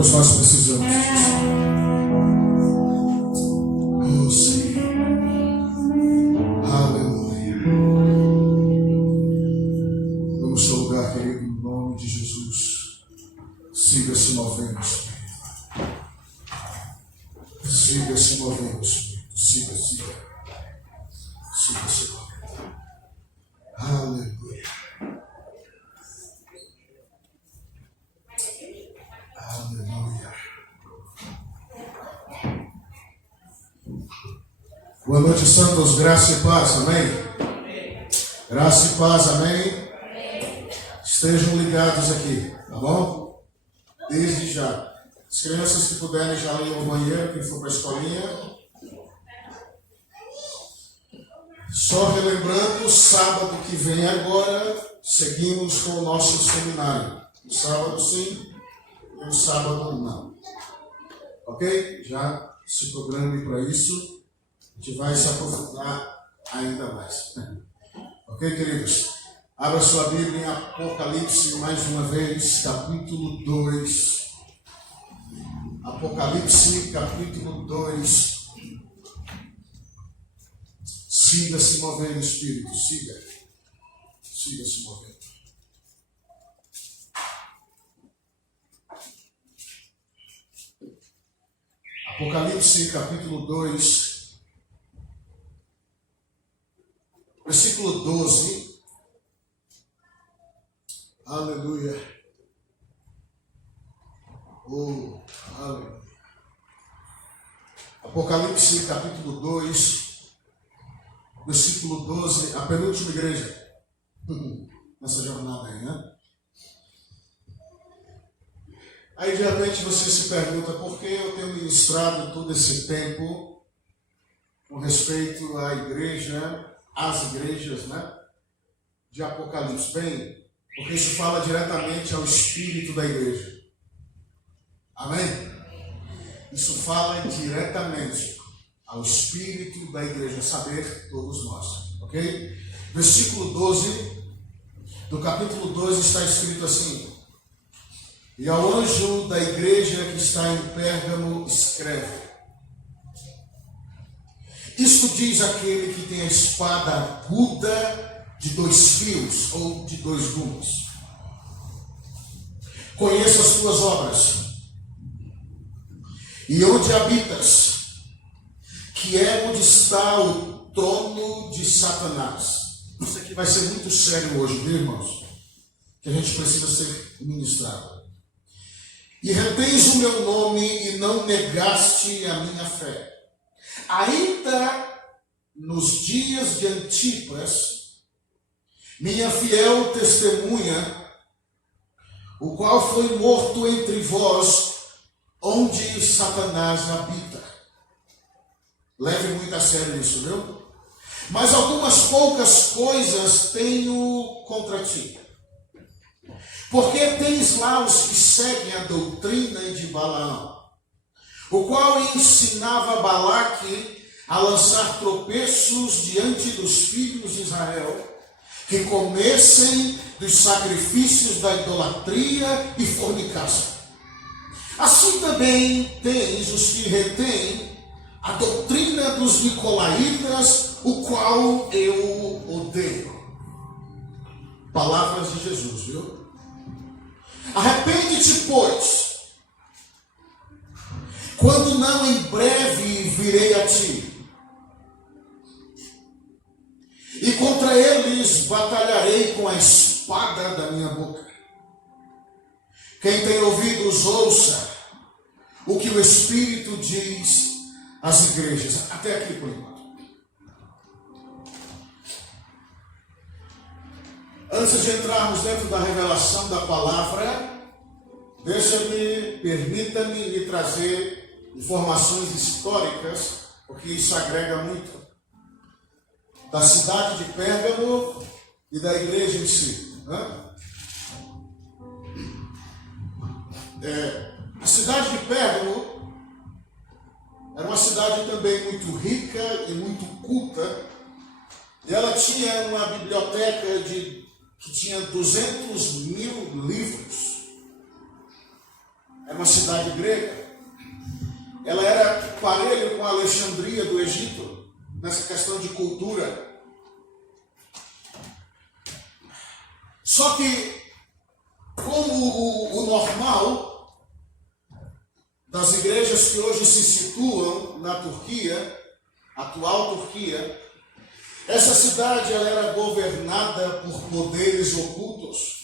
Pois nós precisamos disso. Oh, Senhor. Aleluia. Vamos seu lugar, querido, no nome de Jesus. Siga se movendo, Espírito. Siga se movendo, Espírito. Siga. Siga se movendo. Aleluia. Aleluia. Boa noite, santos. Graça e paz, amém? Graça e paz, amém? Estejam ligados aqui, tá bom? Desde já. As crianças que puderem já ir ao banheiro, quem for para a escolinha. Só relembrando, sábado que vem agora, seguimos com o nosso seminário. No sábado sim, e no sábado não. Ok? Já se programe para isso. A gente vai se aprofundar ainda mais. Ok, queridos? Abra sua Bíblia em Apocalipse, mais uma vez, capítulo 2. Apocalipse, capítulo 2. Siga se movendo, Espírito. Siga se movendo. Apocalipse, capítulo 2, versículo 12. Aleluia. Oh, aleluia. Apocalipse, capítulo 2, versículo 12, a penúltima igreja nessa jornada aí, né? Aí, de repente, você se pergunta por que eu tenho ministrado todo esse tempo com respeito à igreja, às igrejas, né? De Apocalipse. Bem, porque isso fala diretamente ao espírito da igreja. Amém? Isso fala diretamente ao espírito da igreja, saber todos nós. Ok? Versículo 12 do capítulo 2 está escrito assim: e ao anjo da igreja que está em Pérgamo escreve: isto diz aquele que tem a espada aguda de 2 fios ou de 2 gumes. Conheço as tuas obras e onde habitas, que é onde está o trono de Satanás. Isso aqui vai ser muito sério hoje, viu, irmãos? Que a gente precisa ser ministrado. E retens o meu nome e não negaste a minha fé. Ainda nos dias de Antipas, minha fiel testemunha, o qual foi morto entre vós, onde Satanás habita. Leve muito a sério isso, viu? Mas algumas poucas coisas tenho contra ti. Porque tens lá os que seguem a doutrina de Balaão, o qual ensinava Balaque a lançar tropeços diante dos filhos de Israel, que comessem dos sacrifícios da idolatria e fornicassem. Assim também tens os que retêm a doutrina dos nicolaítas, o qual eu odeio. Palavras de Jesus, viu? Arrepende-te, pois, quando não em breve virei a ti, e contra eles batalharei com a espada da minha boca. Quem tem ouvidos, ouça o que o Espírito diz às igrejas. Até aqui por enquanto. Antes de entrarmos dentro da revelação da palavra, permita-me lhe trazer informações históricas, porque isso agrega muito, da cidade de Pérgamo e da igreja em si. A cidade de Pérgamo era uma cidade também muito rica e muito culta, e ela tinha uma biblioteca que tinha 200.000 livros. Era uma cidade grega. Ela era parelho com a Alexandria do Egito, nessa questão de cultura. Só que, como o normal das igrejas que hoje se situam na Turquia, atual Turquia, essa cidade ela era governada por poderes ocultos.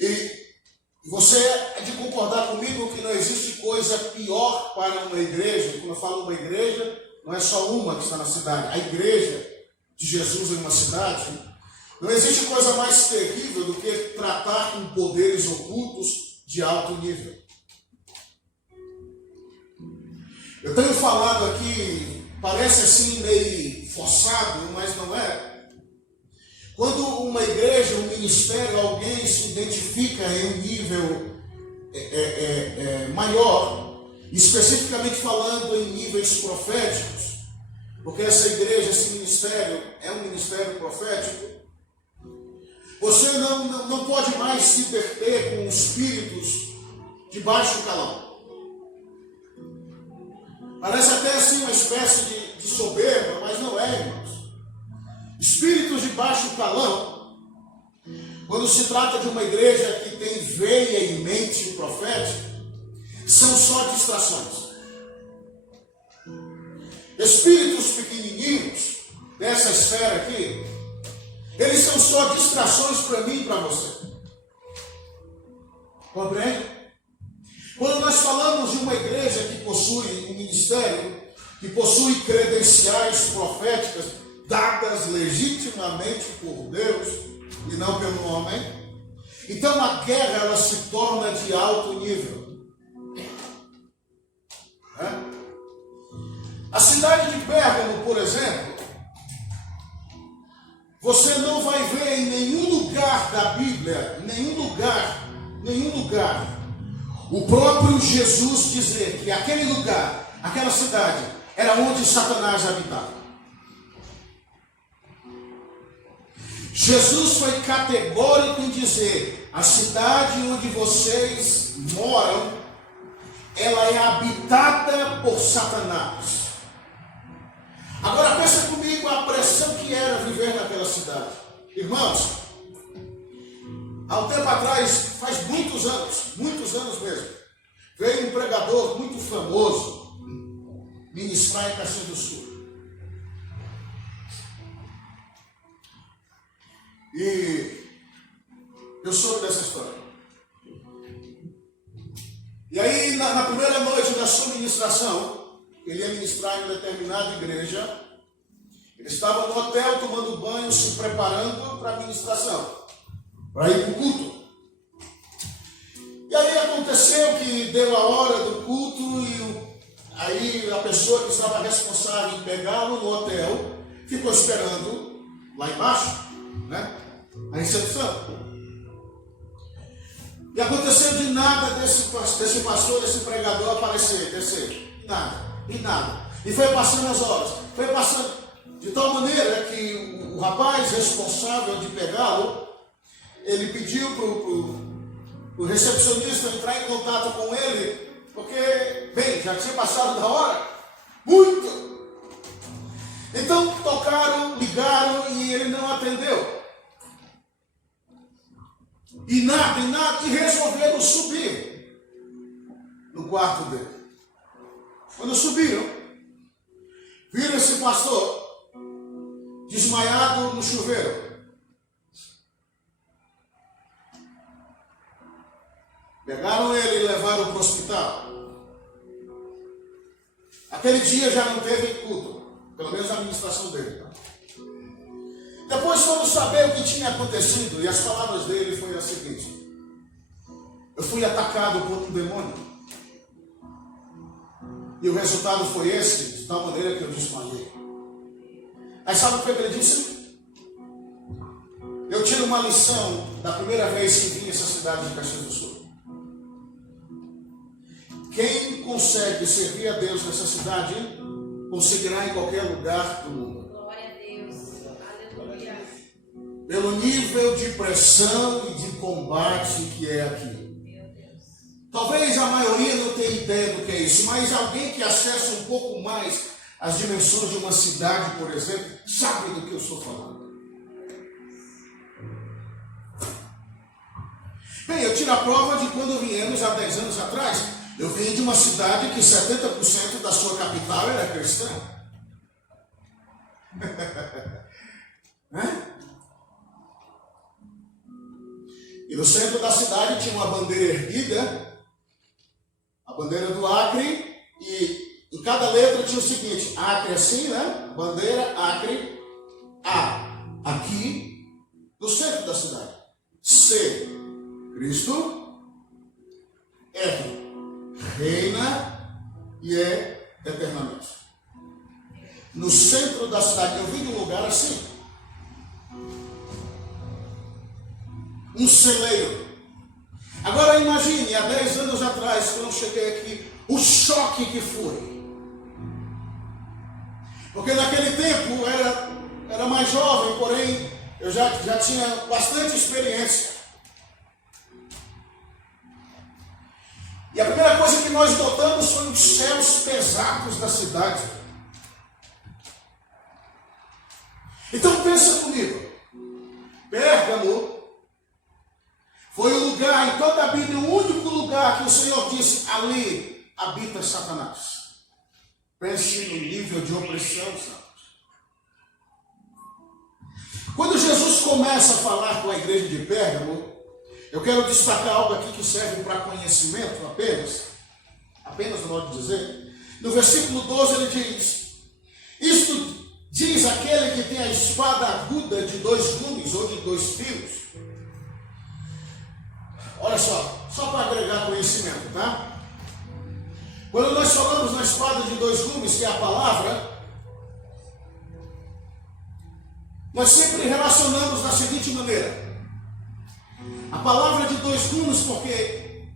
E você é de concordar comigo que não existe coisa pior para uma igreja. Quando eu falo uma igreja, não é só uma que está na cidade. A igreja de Jesus em uma cidade, não existe coisa mais terrível do que tratar com poderes ocultos de alto nível. Eu tenho falado aqui, parece assim meio forçado, mas não é. Quando uma igreja, um ministério, alguém se identifica em um nível maior, especificamente falando em níveis proféticos, porque essa igreja, esse ministério é um ministério profético, você não pode mais se perder com espíritos de baixo calão. Parece até assim uma espécie de soberba, mas não é, irmãos. Espíritos de baixo calão, quando se trata de uma igreja que tem veia e mente profética, são só distrações. Espíritos pequenininhos dessa esfera aqui, eles são só distrações para mim e para você. Compreende? Quando nós falamos de uma igreja que possui um ministério, que possui credenciais proféticas dadas legitimamente por Deus e não pelo homem, então a guerra ela se torna de alto nível. A cidade de Pérgamo, por exemplo, você não vai ver em nenhum lugar da Bíblia, nenhum lugar, o próprio Jesus dizer que aquele lugar, aquela cidade, era onde Satanás habitava. Jesus foi categórico em dizer, a cidade onde vocês moram, ela é habitada por Satanás. Agora pensa comigo a pressão que era viver naquela cidade. Irmãos, há um tempo atrás, faz muitos anos mesmo, veio um pregador muito famoso ministrar em Caxias do Sul. E eu soube dessa história. E aí, na primeira noite da sua ministração, ele ia ministrar em uma determinada igreja. Ele estava no hotel tomando banho, se preparando para a ministração, para ir para o culto. E aí aconteceu que deu a hora do culto e aí a pessoa que estava responsável em pegá-lo no hotel ficou esperando lá embaixo, né? A recepção. E aconteceu de nada desse pastor, desse pregador aparecer, descer. Nada. E foi passando as horas. Foi passando de tal maneira que o rapaz responsável de pegá-lo, ele pediu para o recepcionista entrar em contato com ele, porque, bem, já tinha passado da hora. Muito. Então tocaram, ligaram e ele não atendeu. E nada, e resolveram subir no quarto dele. Quando subiram, viram esse pastor desmaiado no chuveiro. Pegaram ele e levaram para o hospital. Aquele dia já não teve culto, pelo menos a administração dele. Depois fomos saber o que tinha acontecido, e as palavras dele foram as seguintes: eu fui atacado por um demônio, e o resultado foi esse, de tal maneira que eu desmaiei. Aí sabe o que ele disse? Eu tiro uma lição da primeira vez que vim essa cidade de Caxias do Sul. Quem consegue servir a Deus nessa cidade, conseguirá em qualquer lugar do mundo. Pelo nível de pressão e de combate que é aqui. Talvez a maioria não tenha ideia do que é isso, mas alguém que acessa um pouco mais as dimensões de uma cidade, por exemplo, sabe do que eu estou falando. Bem, eu tiro a prova de quando viemos há 10 anos atrás. Eu vim de uma cidade que 70% da sua capital era cristã. E no centro da cidade tinha uma bandeira erguida, a bandeira do Acre, e em cada letra tinha o seguinte: Acre assim, né? Bandeira, Acre, A, aqui, no centro da cidade. C, Cristo, R, reina e é eternamente. No centro da cidade, eu vim de um lugar assim. Um celeiro. Agora imagine, há 10 anos atrás, quando eu cheguei aqui, o choque que foi. Porque naquele tempo era mais jovem, porém eu já tinha bastante experiência. E a primeira coisa que nós notamos foi os céus pesados da cidade. Então pensa comigo. Pérgamo foi o lugar, em toda a Bíblia, o único lugar que o Senhor disse: ali habita Satanás. Pense no nível de opressão, sabe? Quando Jesus começa a falar com a igreja de Pérgamo, eu quero destacar algo aqui que serve para conhecimento apenas no modo de dizer. No versículo 12 ele diz: isto diz aquele que tem a espada aguda de 2 gumes ou de 2 fios. Olha só para agregar conhecimento, tá? Quando nós falamos na espada de 2 gumes, que é a palavra, nós sempre relacionamos da seguinte maneira: a palavra de 2 gumes, porque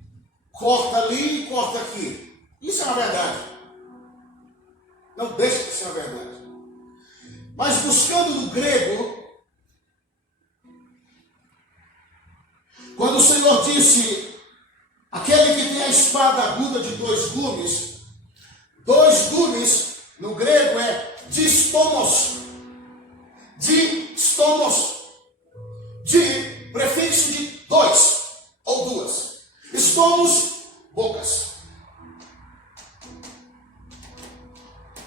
corta ali e corta aqui. Isso é uma verdade. Não deixa de ser uma verdade. Mas buscando no grego, quando o Senhor disse aquele que tem a espada aguda de 2 gumes, 2 gumes no grego é distomos. Distomos. De prefixo de 2 ou 2. Estomos, bocas.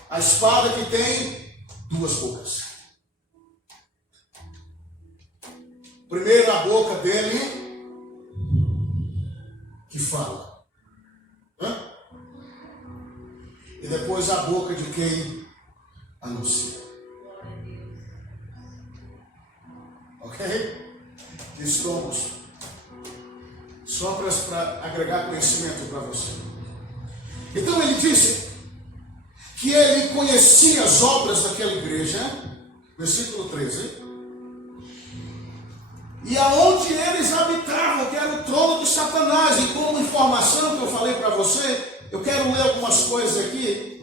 A espada que tem 2 bocas. Primeiro a boca dele que fala. E depois a boca de quem anuncia. Ok? Estamos só para agregar conhecimento para você. Então ele disse que ele conhecia as obras daquela igreja, versículo 13, e aonde eles habitavam, que era o trono de Satanás. E como informação que eu falei para você, eu quero ler algumas coisas aqui,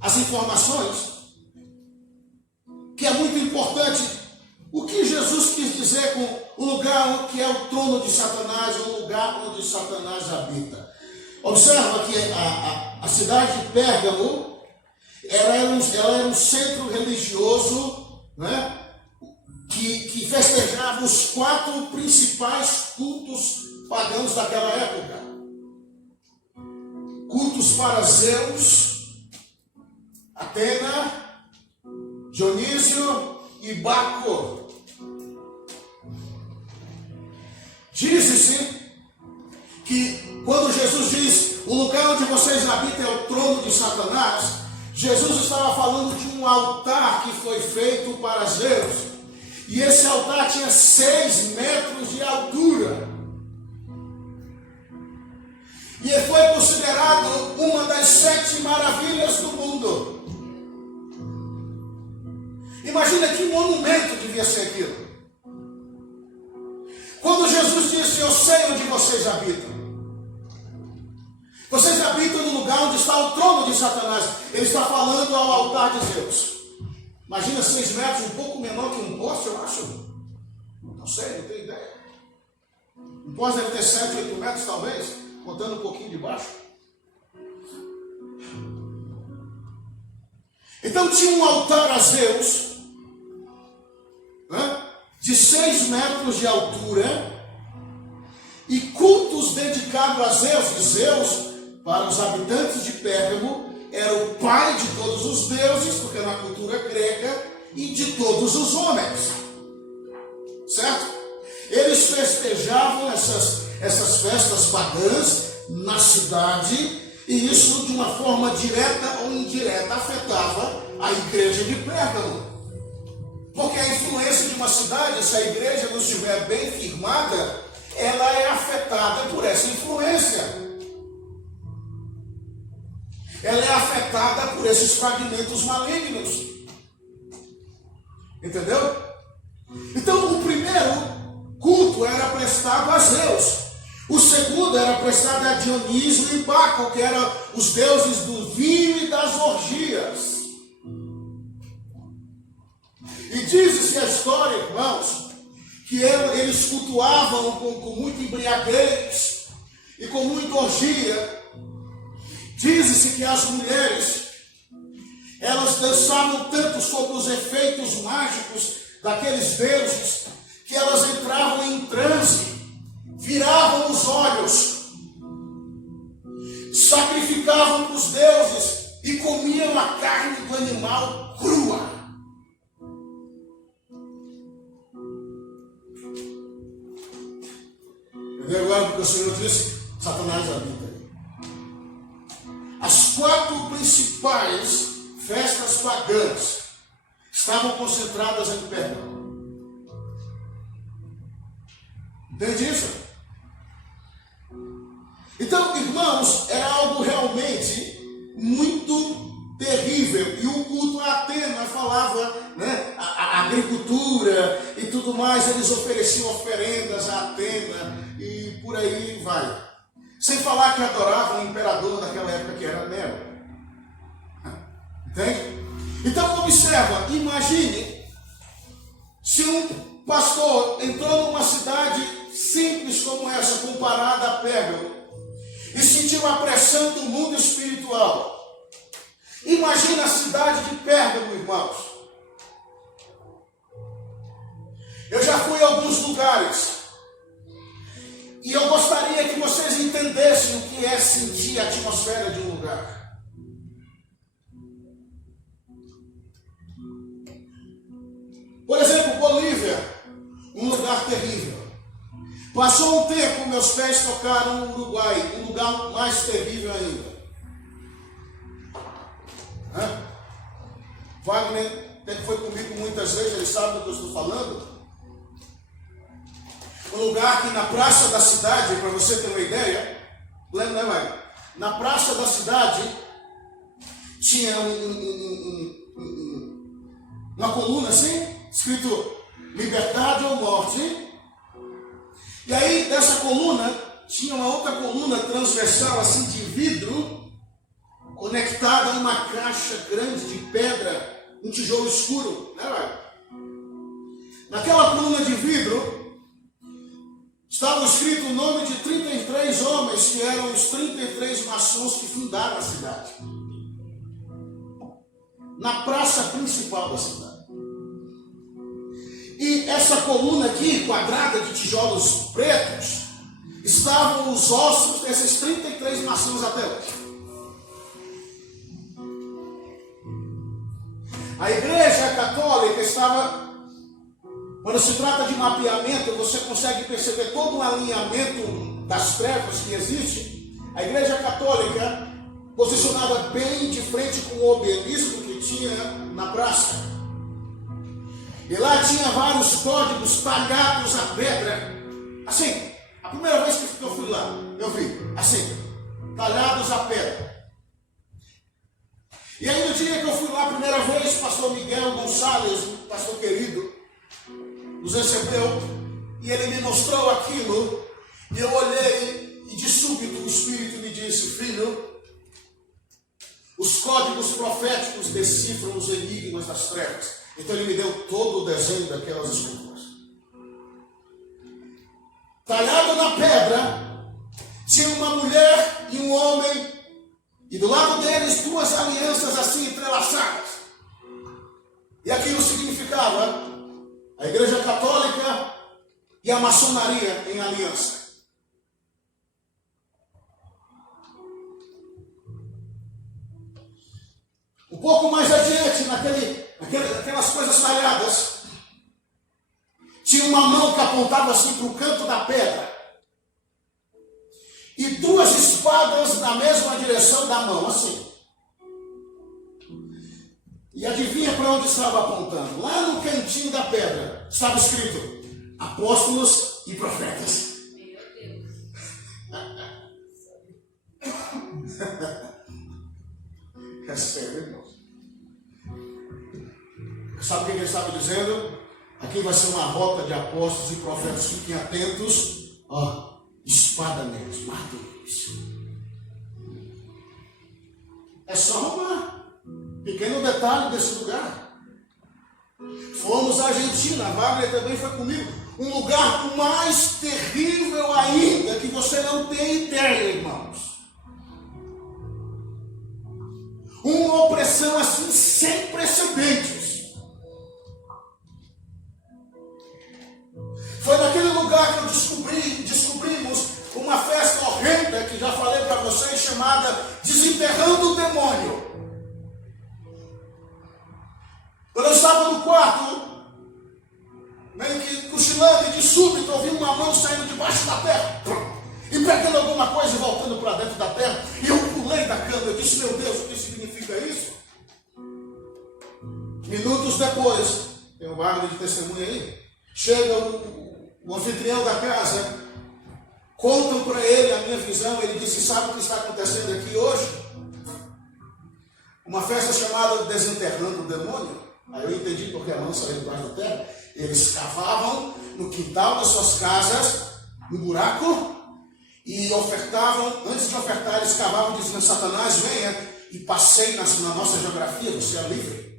as informações, que é muito importante. O que Jesus quis dizer com o lugar que é o trono de Satanás, o lugar onde Satanás habita? Observa que a cidade de Pérgamo, ela era um centro religioso, né, que festejava os 4 principais cultos pagãos daquela época. Cultos para Zeus, Atena, Dionísio e Baco. Diz-se que quando Jesus diz o lugar onde vocês habitam é o trono de Satanás, Jesus estava falando de um altar que foi feito para Zeus. E esse altar tinha 6 metros de altura. E foi considerado uma das 7 maravilhas do mundo. Imagina que monumento devia ser aquilo. Quando Jesus disse: eu sei onde vocês habitam. Vocês habitam no lugar onde está o trono de Satanás. Ele está falando ao altar de Zeus. Imagina 6 metros, um pouco menor que um poste, eu acho. Não sei, não tenho ideia. Um poste deve ter 7, 8 metros talvez. contando um pouquinho de baixo. Então tinha um altar a Zeus, né, de 6 metros de altura, e cultos dedicados a Zeus. E Zeus, para os habitantes de Pérgamo, era o pai de todos os deuses, porque na cultura grega, e de todos os homens. Certo? Eles festejavam essas festas pagãs na cidade, e isso de uma forma direta ou indireta afetava a igreja de Pérgamo. Porque a influência de uma cidade, se a igreja não estiver bem firmada, ela é afetada por essa influência. Ela é afetada por esses fragmentos malignos. Entendeu? Então, o primeiro culto era prestado a Zeus. O segundo era prestado a Dionísio e Baco, que eram os deuses do vinho e das orgias. E diz-se a história, irmãos, que eles cultuavam com muita embriaguez e com muita orgia. Diz-se que as mulheres, elas dançavam tanto sobre os efeitos mágicos daqueles deuses, que elas entravam em transe, viravam os olhos, sacrificavam para os deuses e comiam a carne do animal crua. Entendeu agora porque o Senhor disse? Satanás habita aí. As 4 principais festas pagãs estavam concentradas em Pérgamo. Entende isso? Então, irmãos, era algo realmente muito terrível. E o culto a Atena falava, né, a agricultura e tudo mais. Eles ofereciam oferendas a Atena e por aí vai. Sem falar que adoravam o imperador daquela época, que era Nero. Entende? Então, observa, imagine se um pastor entrou numa cidade simples como essa, comparada a Pérgamo, e sentiu a pressão do mundo espiritual. Imagina a cidade de Pérgamo, irmãos. Eu já fui a alguns lugares, e eu gostaria que vocês entendessem o que é sentir a atmosfera de um lugar. Por exemplo, Bolívia, um lugar terrível. Passou um tempo, meus pés tocaram no Uruguai, um lugar mais terrível ainda. Wagner foi comigo muitas vezes, ele sabe do que eu estou falando. Um lugar que na praça da cidade, para você ter uma ideia, lembra, né, Wagner? Na praça da cidade tinha uma coluna assim, escrito liberdade ou morte. E aí dessa coluna tinha uma outra coluna transversal assim de vidro, conectada a uma caixa grande de pedra, um tijolo escuro, né, Wagner? Naquela coluna de vidro estava escrito o nome de 33 homens, que eram os 33 maçons que fundaram a cidade. Na praça principal da cidade. E essa coluna aqui, quadrada de tijolos pretos, estavam os ossos desses 33 maçons até hoje. A Igreja Católica estava... Quando se trata de mapeamento, você consegue perceber todo o alinhamento das trevas que existe. A Igreja Católica posicionada bem de frente com o obelisco que tinha na praça. E lá tinha vários códigos talhados à pedra. Assim, a primeira vez que eu fui lá, eu vi, assim, talhados à pedra. E aí no dia que eu fui lá a primeira vez, pastor Miguel Gonçalves, um pastor querido, nos recebeu, e ele me mostrou aquilo, e eu olhei, e de súbito o Espírito me disse: filho, os códigos proféticos decifram os enigmas das trevas. Então ele me deu todo o desenho daquelas esculturas. Talhado na pedra, tinha uma mulher pouco mais adiante, naquelas coisas talhadas, tinha uma mão que apontava assim para o canto da pedra. E duas espadas na mesma direção da mão, assim. E adivinha para onde estava apontando? Lá no cantinho da pedra estava escrito: apóstolos e profetas. É sério, irmãos. Sabe o que ele estava dizendo? Aqui vai ser uma rota de apóstolos e profetas. Fiquem atentos. Ó, espada neles, matem eles. É só uma pequeno detalhe desse lugar. Fomos à Argentina, a Wagner também foi comigo. Um lugar mais terrível ainda, que você não tem ideia, irmãos. Uma opressão assim sem precedentes. Foi naquele lugar que descobrimos uma festa horrenda, que já falei para vocês, chamada Desenterrando o Demônio. Quando eu estava no quarto, meio que cochilando, e de súbito ouvi uma mão saindo debaixo da terra e pegando alguma coisa e voltando para dentro da terra. E eu pulei da cama. Eu disse: meu Deus, o que significa isso? Minutos depois, tem um árvore de testemunha aí, chega o anfitrião da casa, contam para ele a minha visão. Ele disse: sabe o que está acontecendo aqui hoje? Uma festa chamada Desenterrando o Demônio. Aí eu entendi porque a mão saiu debaixo da terra. Eles cavavam no quintal das suas casas um buraco e ofertavam. Antes de ofertar, eles cavavam dizendo: Satanás, venha e passeie na nossa geografia, você é livre.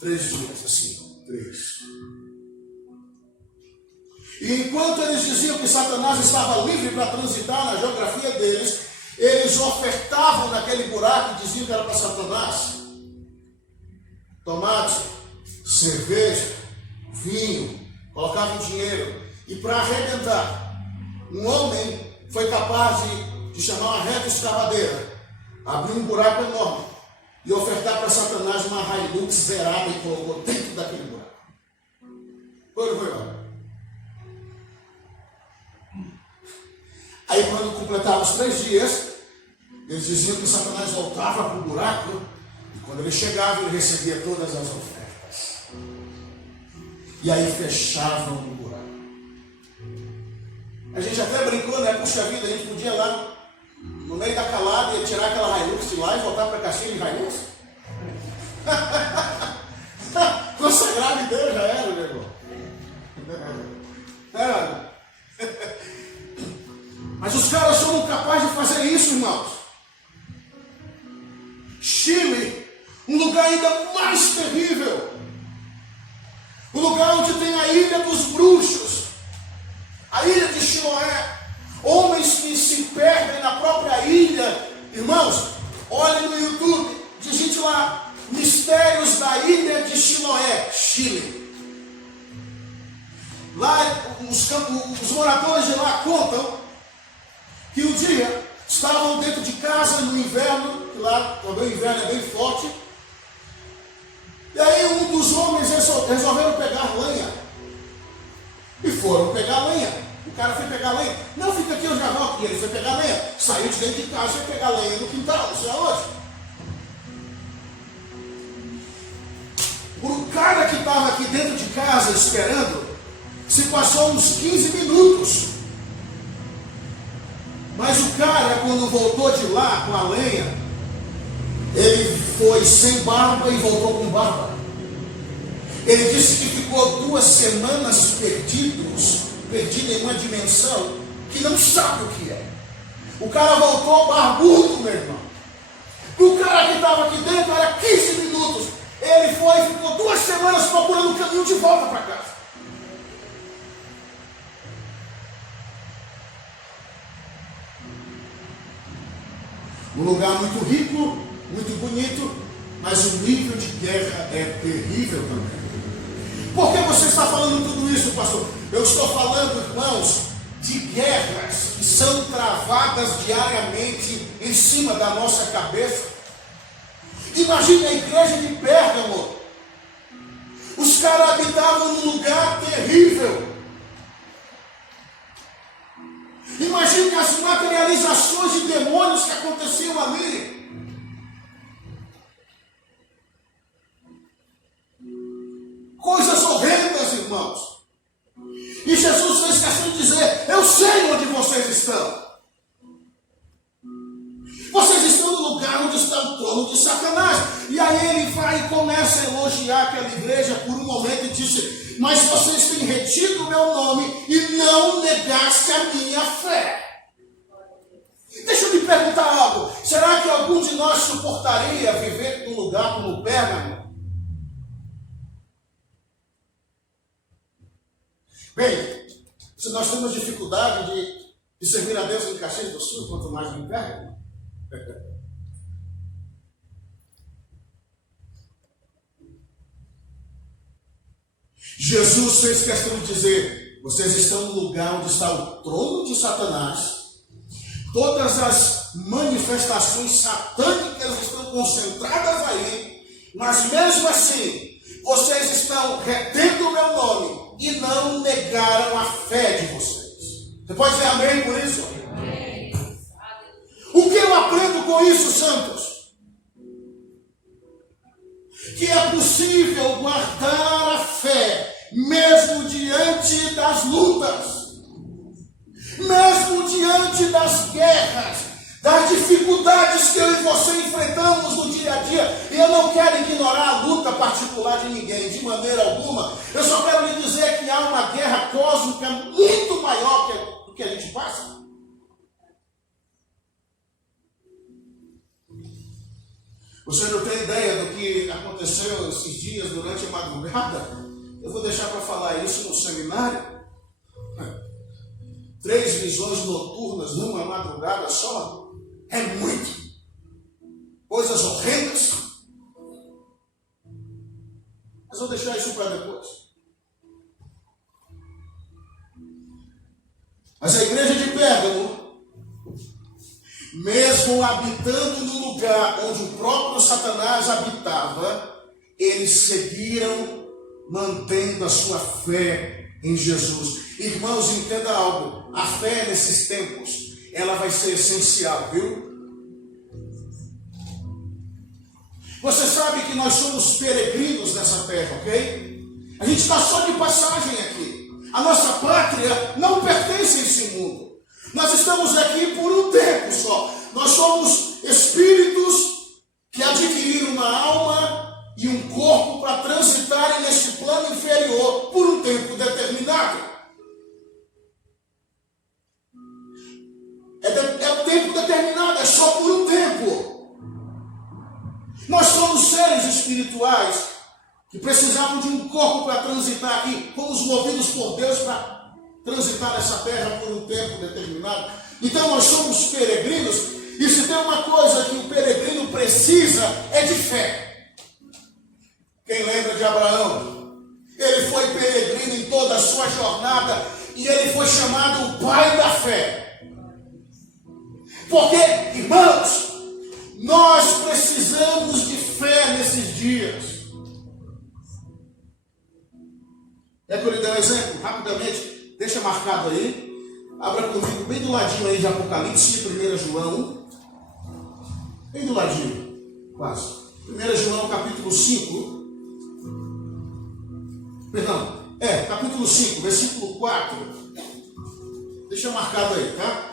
3 dias, assim, 3. E enquanto eles diziam que Satanás estava livre para transitar na geografia deles, eles ofertavam naquele buraco e diziam que era para Satanás. Tomate, cerveja, vinho, colocavam dinheiro. E para arrebentar, um homem foi capaz de chamar uma reta escavadeira, abrir um buraco enorme e ofertar para Satanás uma Hilux zerada e colocou dentro daquele buraco. Foi lá. Aí quando completava os 3 dias, eles diziam que Satanás voltava para o buraco, e quando ele chegava, ele recebia todas as ofertas. E aí fechavam o buraco. A gente até brincou, né? Puxa vida, a gente podia ir lá no meio da calada e tirar aquela Hilux de lá e voltar para Caxias de Hilux. Consagrar de Deus já era, meu irmão. Mas os caras são capazes de fazer isso, irmãos. Chile, um lugar ainda mais terrível. Um lugar onde tem a Ilha dos Bruxos, a Ilha de Chiloé. Homens que se perdem na própria ilha. Irmãos, olhem no YouTube, digite lá: Mistérios da Ilha de Chiloé, Chile. Lá, os moradores de lá contam que um dia estavam dentro de casa no inverno, que lá também o inverno é bem forte. E aí um dos homens resolveram pegar lenha. E foram pegar lenha. O cara foi pegar lenha. Não, fica aqui, eu já volto. E ele foi pegar lenha. Saiu de dentro de casa e foi pegar lenha no quintal, não sei aonde. O cara que estava aqui dentro de casa esperando, se passou uns 15 minutos. Mas o cara, quando voltou de lá com a lenha, ele foi sem barba e voltou com barba. Ele disse que ficou 2 semanas perdido em uma dimensão que não sabe o que é. O cara voltou barbudo, meu irmão. O cara que estava aqui dentro era 15 minutos. Ele foi e ficou 2 semanas procurando o caminho de volta para casa. Um lugar muito rico, muito bonito, mas o nível de guerra é terrível também. Por que você está falando tudo isso, pastor? Eu estou falando, irmãos, de guerras que são travadas diariamente em cima da nossa cabeça. Imagine a igreja de Pérgamo. Os caras habitavam num lugar terrível. Imagine as materializações de demônios que aconteciam ali. Coisas horrendas, irmãos. E Jesus fez questão de dizer: eu sei onde vocês estão. Vocês estão no lugar onde está o trono de Satanás. E aí ele vai e começa a elogiar aquela igreja por um momento e disse: mas vocês têm retido o meu nome e não negaste a minha fé. Deixa eu lhe perguntar algo. Será que algum de nós suportaria viver num lugar como Pérgamo? Bem, se nós temos dificuldade de servir a Deus em Caxias do Sul, quanto mais em Pérgamo. Jesus fez questão de dizer: vocês estão no lugar onde está o trono de Satanás. Todas as manifestações satânicas estão concentradas aí. Mas mesmo assim, vocês estão retendo o meu nome e não negaram a fé de vocês. Você pode dizer amém por isso? Amém. O que eu aprendo com isso, santos? Que é possível guardar a fé, mesmo diante das lutas, mesmo diante das guerras, das dificuldades que eu e você enfrentamos no dia a dia. E eu não quero ignorar a luta particular de ninguém, de maneira alguma. Eu só quero lhe dizer que há uma guerra cósmica muito maior do que a gente passa. Você não tem ideia do que aconteceu esses dias durante a madrugada? Eu vou deixar para falar isso no seminário. 3 visões noturnas numa madrugada só é muito. Coisas horrendas. Mas vou deixar isso para depois. Mas a igreja de Pérgamo, mesmo habitando no lugar onde o próprio Satanás habitava, eles seguiram mantendo a sua fé em Jesus. Irmãos, entenda algo. A fé nesses tempos, ela vai ser essencial, viu? Você sabe que nós somos peregrinos nessa terra, ok? A gente está só de passagem aqui. A nossa pátria não pertence a esse mundo. Nós estamos aqui por um tempo só. Nós somos espíritos que adquiriram uma alma e um corpo para transitarem neste plano inferior por um tempo determinado. É um tempo determinado, é só por um tempo. Nós somos seres espirituais que precisavam de um corpo para transitar aqui. Fomos movidos por Deus para transitar nessa terra por um tempo determinado. Então nós somos peregrinos. E se tem uma coisa que o peregrino precisa, é de fé. Quem lembra de Abraão? Ele foi peregrino em toda a sua jornada e ele foi chamado o pai da fé. Porque, irmãos, nós precisamos de fé nesses dias. É que eu lhe dei um exemplo, rapidamente, deixa marcado aí. Abra comigo bem do ladinho aí de Apocalipse, de 1 João. Bem do ladinho, quase. 1 João capítulo 5. Perdão, capítulo 5, versículo 4. Deixa marcado aí, tá?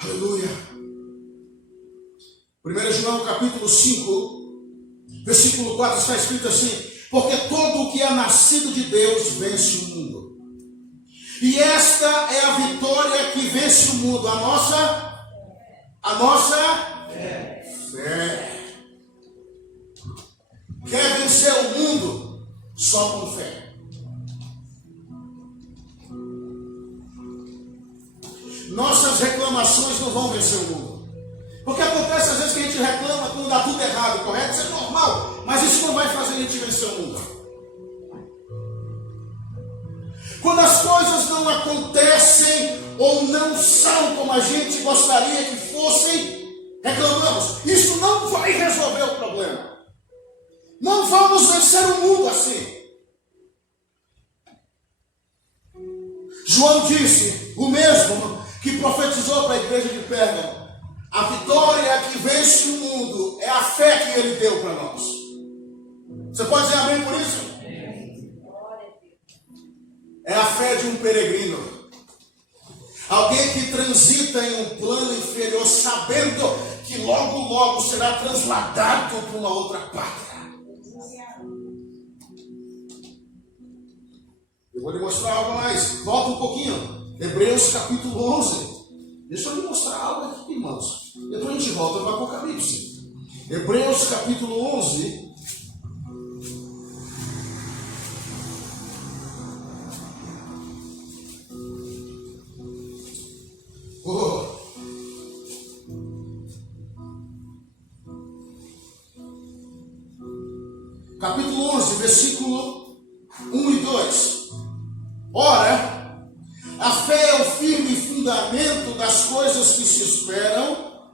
Aleluia. 1 João capítulo 5, versículo 4 está escrito assim: porque todo o que é nascido de Deus vence o mundo. E esta é a vitória que vence o mundo, a nossa fé. Quer vencer o mundo? Só com fé. Nossas reclamações não vão vencer o mundo. Porque acontece às vezes que a gente reclama quando dá tudo errado, correto? Isso é normal, mas isso não vai fazer a gente vencer o mundo. Quando as coisas não acontecem ou não são como a gente gostaria que fossem, reclamamos. Isso não vai resolver o problema. Não vamos vencer o mundo assim. João disse, o mesmo que profetizou para a igreja de Pérgamo: a vitória que vence o mundo é a fé que ele deu para nós. Você pode dizer amém por isso? É a fé de um peregrino. Alguém que transita em um plano inferior, sabendo que logo, logo será transladado para uma outra pátria. Eu vou lhe mostrar algo mais. Volta um pouquinho. Hebreus capítulo 11. Deixa eu lhe mostrar algo aqui, irmãos. Depois a gente volta para o Apocalipse. Hebreus capítulo 11. Capítulo 11, versículo 1 e 2. Ora, a fé é o firme fundamento das coisas que se esperam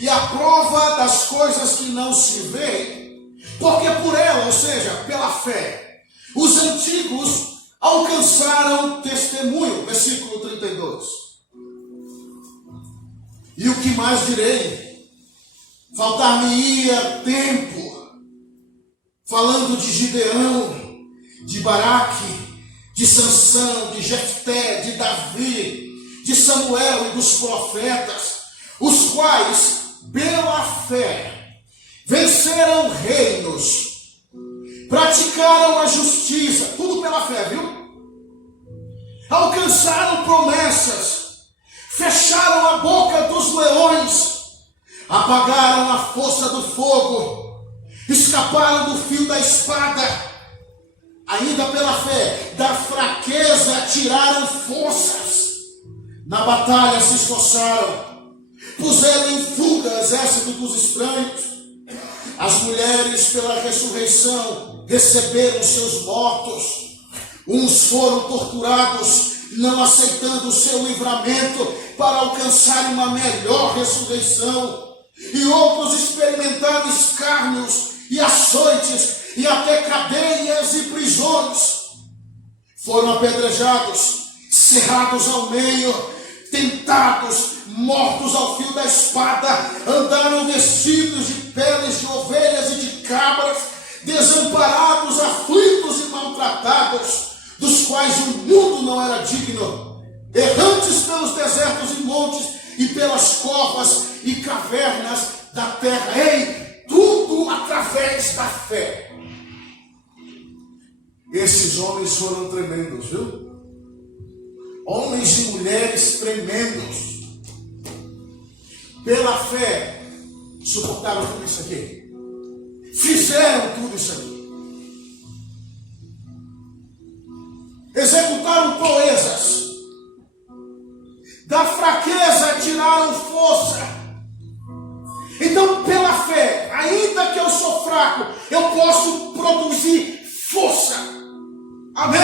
e a prova das coisas que não se veem, porque por ela, ou seja, pela fé, os antigos alcançaram testemunho. Versículo 32. E o que mais direi? Faltar-me-ia tempo, falando de Gideão, de Baraque, de Sansão, de Jefté, de Davi, de Samuel e dos profetas, os quais, pela fé, venceram reinos, praticaram a justiça, tudo pela fé, viu? Alcançaram promessas, fecharam a boca dos leões, apagaram a força do fogo, escaparam do fio da espada. Ainda pela fé, da fraqueza tiraram forças, na batalha se esforçaram, puseram em fuga exército dos estranhos. As mulheres pela ressurreição receberam seus mortos. Uns foram torturados, não aceitando o seu livramento para alcançar uma melhor ressurreição. E outros experimentaram escárnios e açoites e até cadeias e prisões. Foram apedrejados, cerrados ao meio, tentados, mortos ao fio da espada, andaram vestidos de peles de ovelhas e de cabras, desamparados, aflitos e maltratados, dos quais o mundo não era digno, errantes pelos desertos e montes e pelas covas e cavernas da terra. Ei, tudo através da fé. Esses homens foram tremendos, viu? Homens e mulheres tremendos. Pela fé, suportaram tudo isso aqui. Fizeram tudo isso aqui. Executaram proezas. Da fraqueza tiraram força. Então, pela fé, ainda que eu sou fraco, eu posso produzir força. Amém?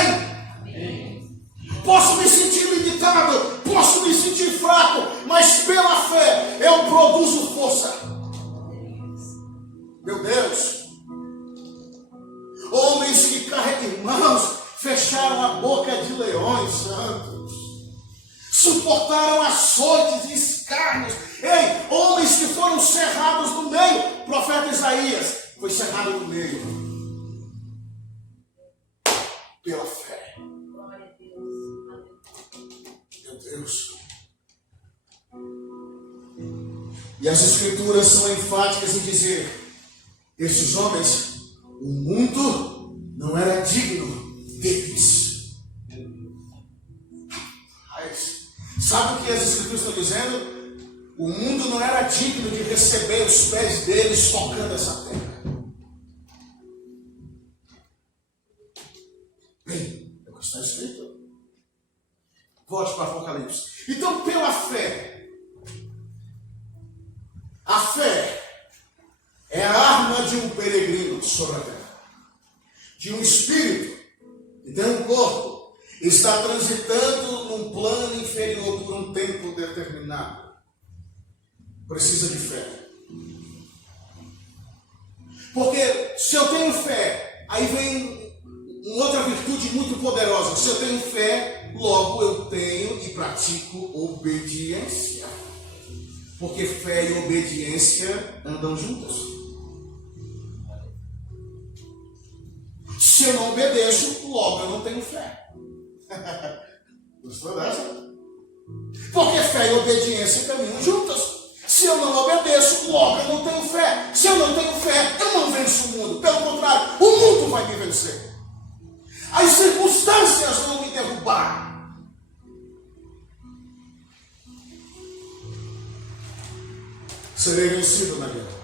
Amém. Posso me sentir limitado, posso me sentir fraco, mas pela fé eu produzo força. Meu Deus. Homens que carregam, irmãos, fecharam a boca de leões santos, suportaram açoites e escárnios. Ei, homens que foram cerrados no meio. O profeta Isaías foi cerrado no meio. Pela fé. Meu Deus. E as escrituras são enfáticas em dizer: esses homens, o mundo não era digno deles. Sabe o que as escrituras estão dizendo? O mundo não era digno de receber os pés deles tocando essa terra. Bem, é o que está escrito. Volte para o Apocalipse. Então, pela fé, a fé é a arma de um peregrino sobre a terra, de um espírito que tem um corpo está transitando num plano inferior por um tempo determinado. Precisa de fé. Porque se eu tenho fé, aí vem uma outra virtude muito poderosa. Se eu tenho fé, logo eu tenho e pratico obediência. Porque fé e obediência andam juntas. Se eu não obedeço, logo eu não tenho fé. Gostou dessa? Porque fé e obediência caminham juntas. Se eu não obedeço, logo eu não tenho fé. Se eu não tenho fé, eu não venço o mundo. Pelo contrário, o mundo vai me vencer. As circunstâncias vão me derrubar. Serei vencido na guerra.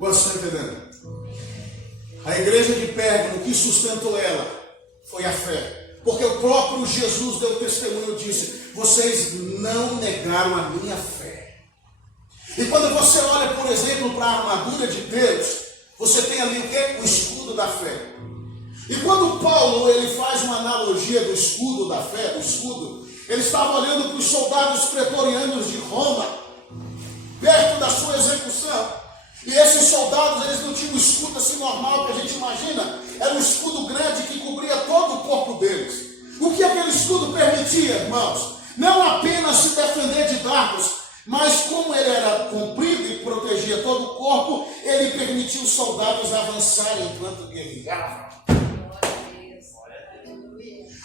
Você está entendendo? A igreja de Pérgamo, o que sustentou ela foi a fé. Porque o próprio Jesus deu testemunho e disse: vocês não negaram a minha fé. E quando você olha, por exemplo, para a armadura de Deus, você tem ali o quê? O escudo da fé. E quando Paulo ele faz uma analogia do escudo da fé, do escudo, ele estava olhando para os soldados pretorianos de Roma, perto da sua execução. E esses soldados, eles não tinham um escudo assim normal que a gente imagina. Era um escudo grande que cobria todo o corpo deles. O que aquele escudo permitia, irmãos? Não apenas se defender de dardos, mas como ele era comprido e protegia todo o corpo, ele permitia os soldados avançarem enquanto guerreavam.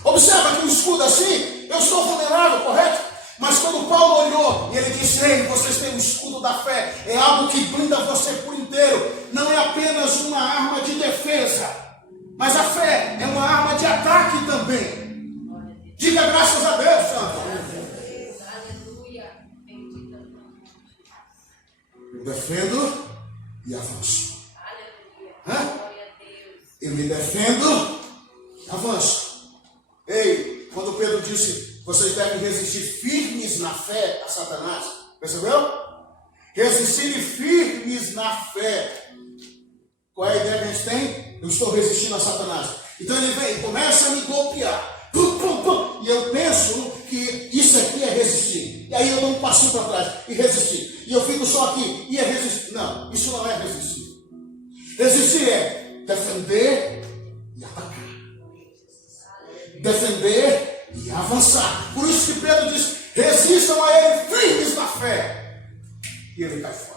Observa que um escudo assim, eu sou vulnerável, correto? Mas quando Paulo olhou e ele disse: ei, vocês têm um escudo da fé, é algo que blinda você por inteiro, não é apenas uma arma de defesa, mas a fé é uma arma de ataque também. Diga graças a Deus, santo. Eu defendo e avanço. Eu me defendo e avanço. Ei, quando Pedro disse: vocês devem resistir firmes na fé a Satanás. Percebeu? Resistirem firmes na fé. Qual é a ideia que a gente tem? Eu estou resistindo a Satanás. Então ele vem e começa a me golpear. Pum, pum, pum. E eu penso que isso aqui é resistir. E aí eu dou um passinho para trás e resistir. E eu fico só aqui e é resistir. Não, isso não é resistir. Resistir é defender e atacar. Defender e avançar. Por isso que Pedro diz: resistam a ele firmes na fé. E ele cai fora.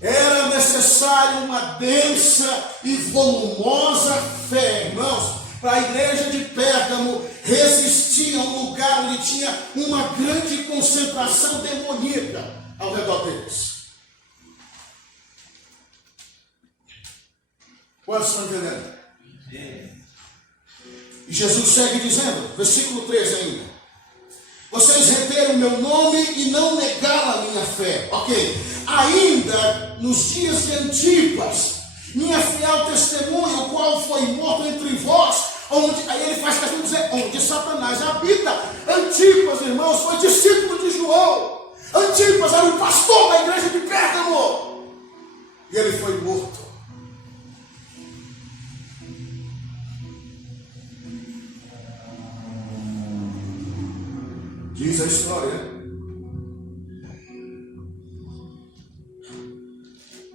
Era necessário uma densa e volumosa fé, irmãos, para a igreja de Pérgamo resistir a um lugar onde tinha uma grande concentração demoníaca ao redor deles. Quantos estão entendendo? E Jesus segue dizendo, versículo 13 ainda: vocês reteram o meu nome e não negaram a minha fé. Ok. Ainda nos dias de Antipas, minha fiel testemunha, o qual foi morto entre vós, onde, aí ele faz questão de dizer, onde Satanás habita. Antipas, irmãos, foi discípulo de João. Antipas era o pastor da igreja de Pérgamo. E ele foi morto. Diz a história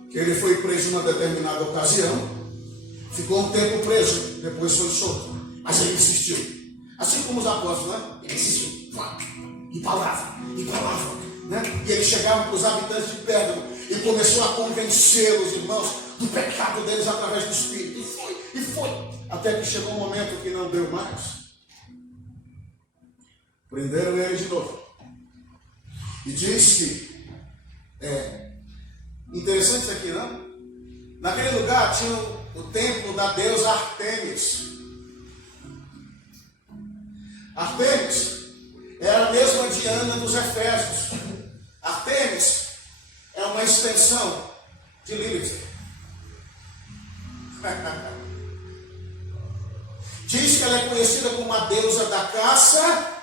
que ele foi preso numa determinada ocasião, ficou um tempo preso, depois foi solto, mas ele insistiu, assim como os apóstolos, né? Ele insistiu, e palavra, né? E ele chegava para os habitantes de Pérgamo e começou a convencê-los, irmãos, do pecado deles através do Espírito, e foi, até que chegou um momento que não deu mais. Prenderam ele de novo. E diz que interessante isso aqui, não? Naquele lugar tinha o templo da deusa Artemis. Artemis era a mesma Diana dos Efésios. Artemis é uma extensão de Lilith. Diz que ela é conhecida como a deusa da caça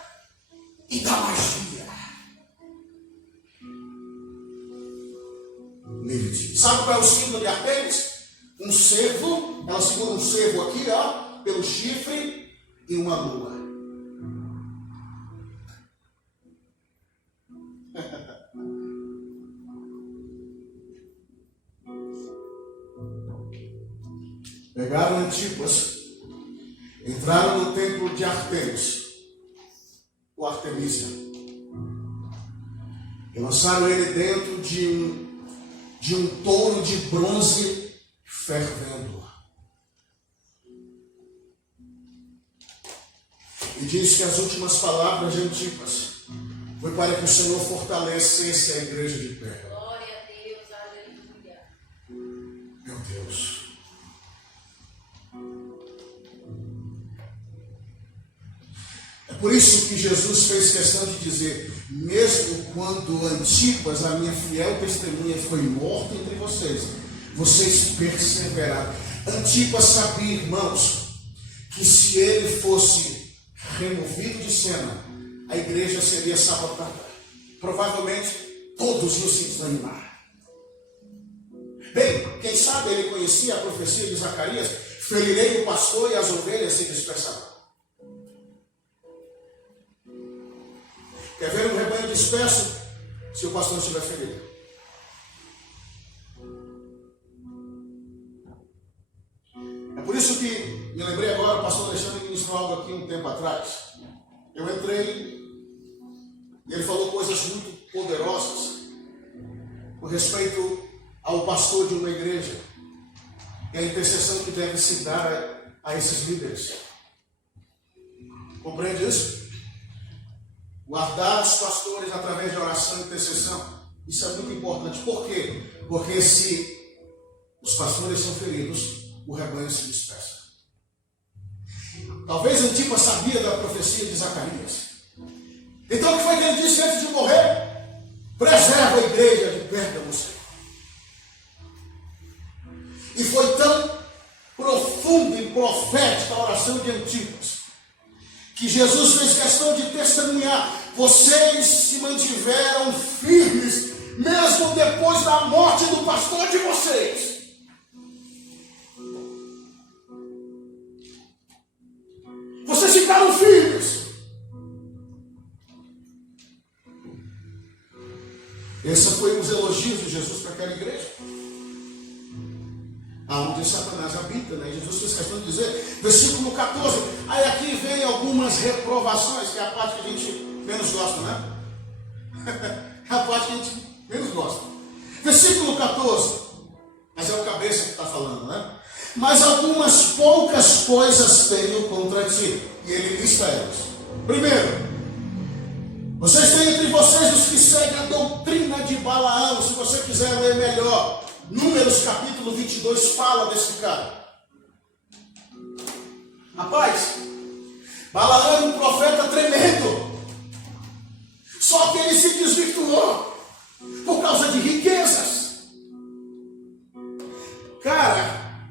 e da magia. Lilith. Sabe qual é o símbolo de Artemis? um cervo, ela segura um cervo aqui, ó, pelo chifre, e uma lua. Pegaram Antipas, entraram no templo de Artemis, ou Artemisia, e lançaram ele dentro de um touro de bronze fervendo. E diz que as últimas palavras de Antipas foi para que o Senhor fortalecesse a igreja de Pérgamo. Glória a Deus, aleluia. Meu Deus. É por isso que Jesus fez questão de dizer, mesmo quando Antipas, a minha fiel testemunha, foi morta entre vocês, vocês perseveraram. Antipas sabia, irmãos, que se ele fosse removido de cena, a igreja seria sabotada. Provavelmente todos iam se desanimar. Bem, quem sabe ele conhecia a profecia de Zacarias: ferirei o pastor e as ovelhas se dispersarão. Quer ver um rebanho disperso se o pastor estiver ferido? É por isso que me lembrei agora, o pastor Alexandre ministrou algo aqui um tempo atrás. Eu entrei e ele falou coisas muito poderosas com respeito ao pastor de uma igreja e a intercessão que deve se dar a esses líderes. Compreende isso? Guardar os pastores através de oração e intercessão. Isso é muito importante. Por quê? Porque se os pastores são feridos, o rebanho se dispersa. Talvez Antipas sabia da profecia de Zacarias. Então o que foi que ele disse antes de morrer? Preserva a igreja de Pérgamo. E foi tão profunda e profética a oração de Antipas, que Jesus fez questão de testemunhar: vocês se mantiveram firmes, mesmo depois da morte do pastor de vocês. Vocês ficaram firmes. Esses foram os elogios de Jesus para aquela igreja, aonde Satanás habita, né? Jesus fez questão de dizer, versículo 14, aí aqui vem algumas reprovações, que é a parte que a gente menos gosta, né? É a parte que a gente menos gosta. Versículo 14, mas é o cabeça que está falando, né? Mas algumas poucas coisas tenho contra ti, e ele lista elas. Primeiro, vocês têm entre vocês os que seguem a doutrina de Balaão. Se você quiser ler melhor, Números capítulo 22 fala desse cara. Rapaz, Balaão era um profeta tremendo. Só que ele se desvirtuou por causa de riquezas. Cara,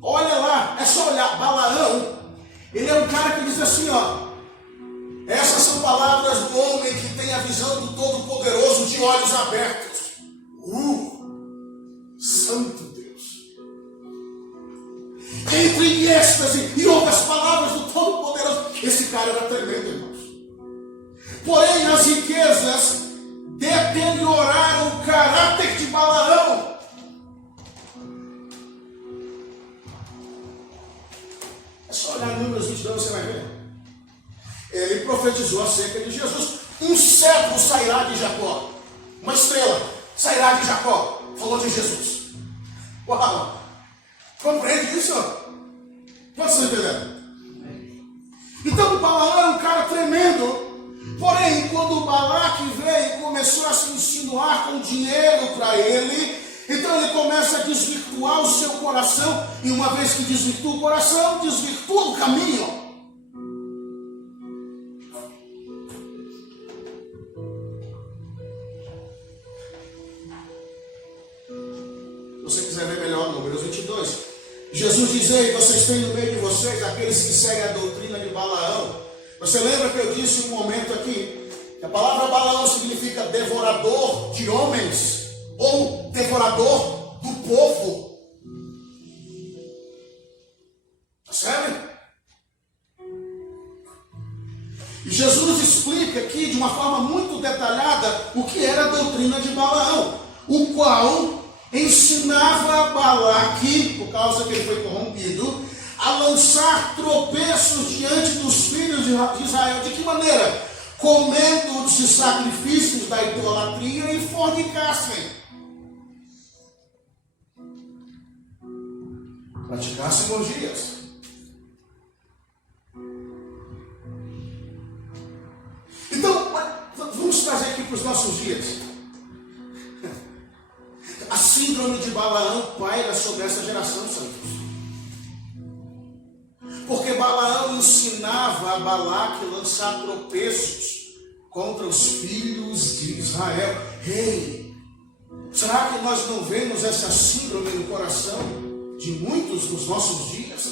olha lá, é só olhar. Balaão, ele é um cara que diz assim, ó: essas são palavras do homem que tem a visão do Todo-Poderoso de olhos abertos. Santo Deus. Entre êxtase e outras palavras do Todo-Poderoso. Esse cara era tremendo, irmãos. Porém, as riquezas deterioraram o caráter de Balaão. É só olhar Números 22, você vai ver. Ele profetizou acerca de Jesus. Um cetro sairá de Jacó. Uma estrela sairá de Jacó. Falou de Jesus. Uau! Compreende isso? Quantos estão entendendo? Então Balaão é um cara tremendo. Porém, quando o Balaque veio e começou a se insinuar com dinheiro para ele, então ele começa a desvirtuar o seu coração. E uma vez que desvirtua o coração, desvirtua o caminho. Jesus diz: ei, vocês têm no meio de vocês aqueles que seguem a doutrina de Balaão. Você lembra que eu disse um momento aqui que a palavra Balaão significa devorador de homens ou devorador do povo. Balaque, por causa que ele foi corrompido, a lançar tropeços diante dos filhos de Israel. De que maneira? Comendo os sacrifícios da idolatria e fornicassem. Praticassem orgias. Então, vamos trazer aqui para os nossos dias. A síndrome de Balaão paira sobre essa geração, santos. Porque Balaão ensinava a Balaque a lançar tropeços contra os filhos de Israel. Ei, será que nós não vemos essa síndrome no coração de muitos dos nossos dias?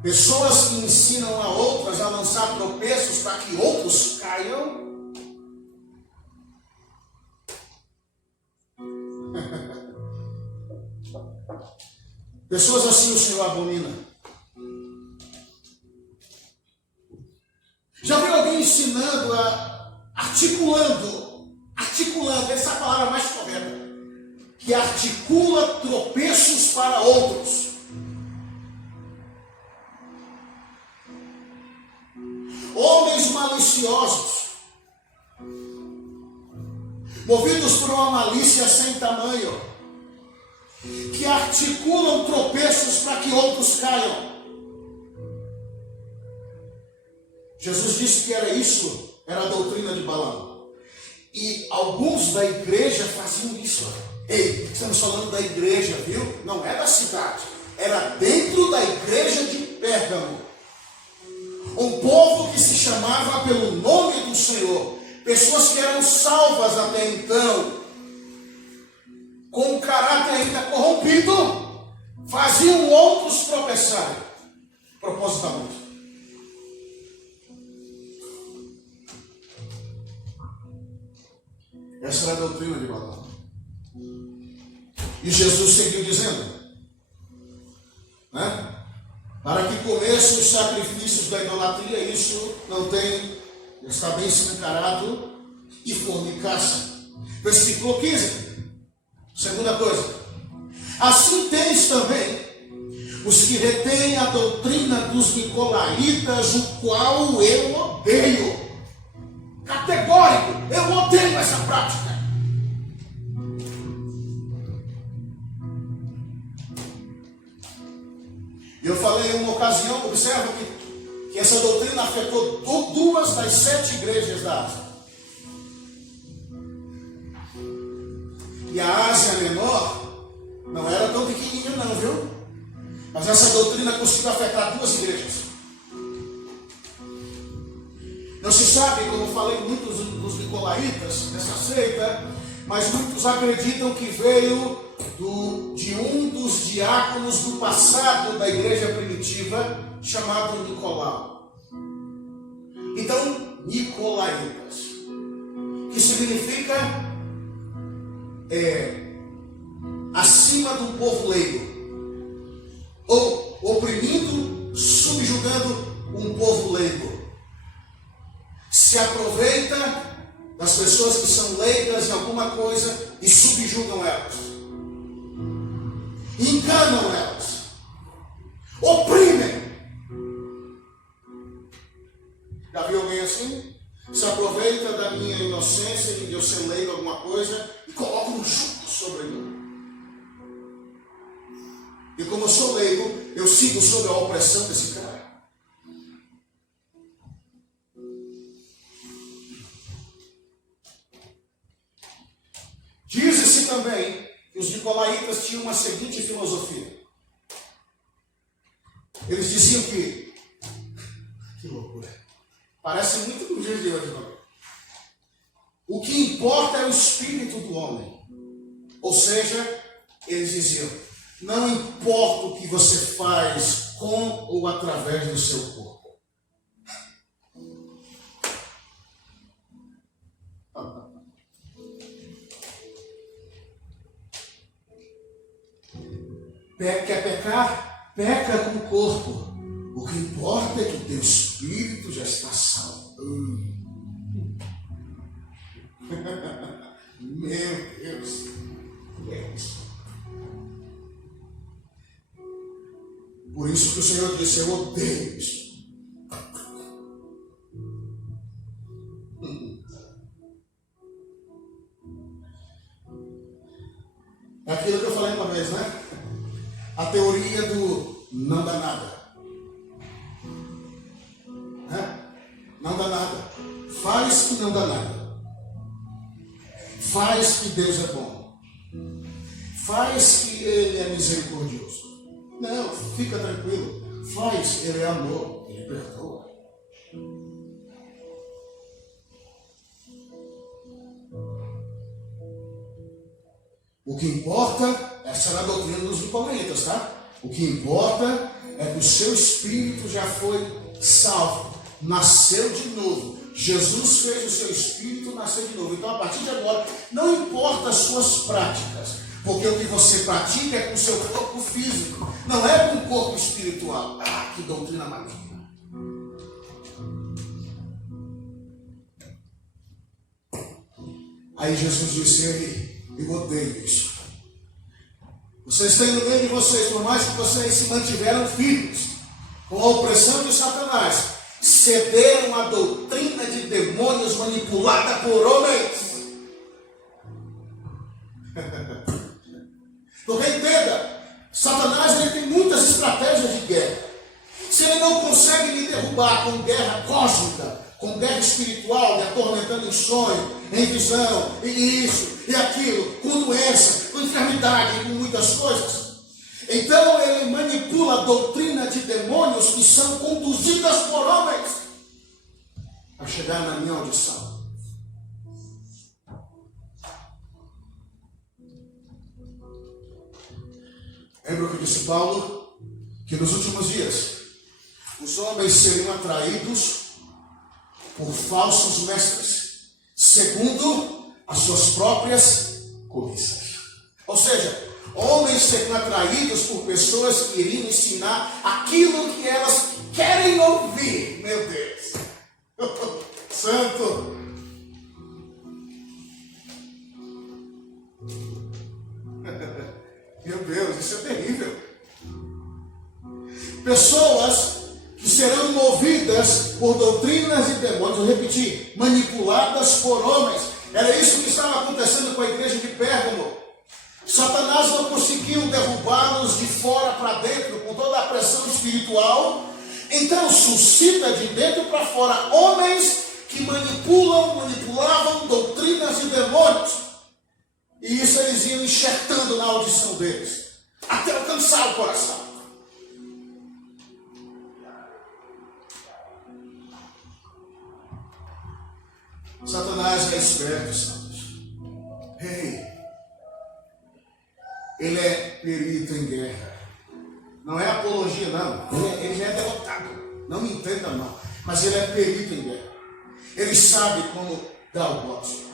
Pessoas que ensinam a outras a lançar tropeços para que outros caiam. Pessoas assim o Senhor abomina. Já viu alguém ensinando articulando, essa é a palavra mais correta, que articula tropeços para outros. Homens maliciosos, movidos por uma malícia sem tamanho, que articulam tropeços para que outros caiam. Jesus disse que era a doutrina de Balaão. E alguns da igreja faziam isso. Ei, estamos falando da igreja, viu? Não é da cidade. Era dentro da igreja de Pérgamo. Um povo que se chamava pelo nome do Senhor. Pessoas que eram salvas até então, com um caráter ainda corrompido, faziam outros tropeçarem, propositalmente. Essa era a doutrina de Balaão. E Jesus seguiu dizendo, né? Para que comece os sacrifícios da idolatria, isso não tem, está bem escancarado, e fornicassem. Versículo 15. Segunda coisa. Assim tens também os que retêm a doutrina dos nicolaítas, o qual eu odeio. Categórico, eu odeio essa prática. Eu falei em uma ocasião, observa que essa doutrina afetou 2 das 7 igrejas da Ásia. E a Ásia Menor não era tão pequenininha não, viu? Mas essa doutrina conseguiu afetar 2 igrejas. Não se sabe, como eu falei, muitos dos nicolaítas, dessa seita, mas muitos acreditam que veio de um dos diáconos do passado da igreja primitiva, chamado Nicolau. Então, nicolaítas, que significa acima do povo leigo, ou oprimindo, subjugando um povo leigo. Se aproveita das pessoas que são leigas em alguma coisa e subjugam elas, enganam elas, oprimem. Já viu alguém assim? Se aproveita da minha inocência e de eu ser leigo em alguma coisa e coloca um jugo sobre mim. E como eu sou leigo, eu sigo sob a opressão desse cara. Diz-se também que os nicolaítas tinham uma seguinte filosofia. Eles diziam que loucura, parece muito com o dia de hoje, não? O que importa é o espírito do homem. Ou seja, eles diziam, não importa o que você faz com ou através do seu corpo. Quer pecar? Peca com o corpo. O que importa é que o teu espírito já está salvo. Meu Deus. Por isso que o Senhor disse, eu odeio isso. É aquilo que eu falei uma vez, né? A teoria do não dá nada. Não dá nada. Faz que não dá nada. Faz que Deus é bom. Faz que Ele é misericordioso. Não, fica tranquilo. Faz, Ele é amor, Ele perdoa. O que importa, essa é a doutrina dos nicolaítas, tá? O que importa é que o seu espírito já foi salvo, nasceu de novo. Jesus fez o seu espírito nascer de novo. Então, a partir de agora, não importa as suas práticas, porque o que você pratica é com o seu corpo físico, não é com o corpo espiritual. Ah, que doutrina maligna. Aí Jesus disse, eu odeio isso. Vocês têm no meio de vocês, por mais que vocês se mantiveram firmes com a opressão de Satanás, cederam à doutrina de demônios manipulada por homens. Porque entenda, Satanás ele tem muitas estratégias de guerra. Se ele não consegue me derrubar com guerra cósmica, com guerra espiritual, me atormentando em sonho, em visão, e isso, e aquilo, com doença, com enfermidade, com muitas coisas. Então ele manipula a doutrina de demônios que são conduzidas por homens a chegar na minha audição. Lembra o que disse Paulo? Que nos últimos dias os homens seriam atraídos por falsos mestres, segundo as suas próprias cobiças. Ou seja, homens seriam atraídos por pessoas que iriam ensinar aquilo que elas querem ouvir. Meu Deus! Santo! Meu Deus, isso é terrível. Pessoas que serão movidas por doutrinas de demônios, vou repetir, manipuladas por homens. Era isso que estava acontecendo com a igreja de Pérgamo. Satanás não conseguiu derrubá-los de fora para dentro, com toda a pressão espiritual. Então suscita de dentro para fora homens que manipulavam doutrinas de demônios. E isso eles iam enxertando na audição deles, até alcançar o coração. Satanás é esperto, santos. Ele é perito em guerra. Não é apologia, não. Ele já é derrotado. Não me entenda, não. Mas ele é perito em guerra. Ele sabe como dar o bote.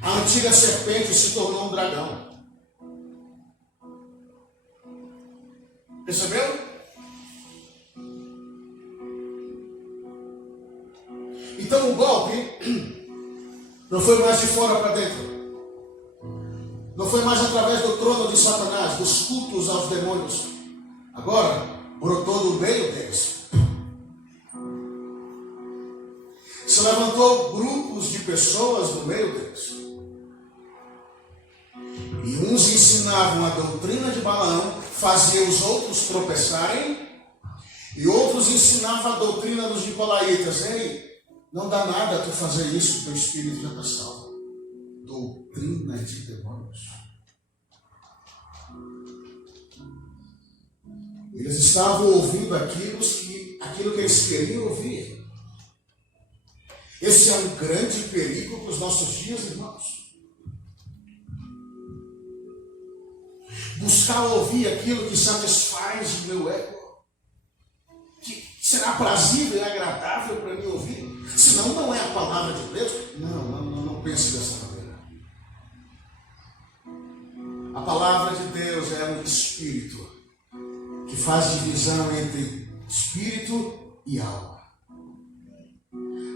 A antiga serpente se tornou um dragão. Percebeu? Então o golpe não foi mais de fora para dentro. Não foi mais através do trono de Satanás, dos cultos aos demônios. Agora brotou do meio deles. Se levantou grupos de pessoas no meio deles. E uns ensinavam a doutrina de Balaão, faziam os outros tropeçarem. E outros ensinavam a doutrina dos nicolaítas. Ei, não dá nada tu fazer isso, teu espírito já está salvo. Doutrina de demônios. Eles estavam ouvindo aquilo que eles queriam ouvir. Esse é um grande perigo para os nossos dias, irmãos. Buscar ouvir aquilo que satisfaz o meu ego, que será prazível e agradável para mim ouvir. Senão não é a palavra de Deus. Não pense dessa maneira. A palavra de Deus é um espírito que faz divisão entre espírito e alma.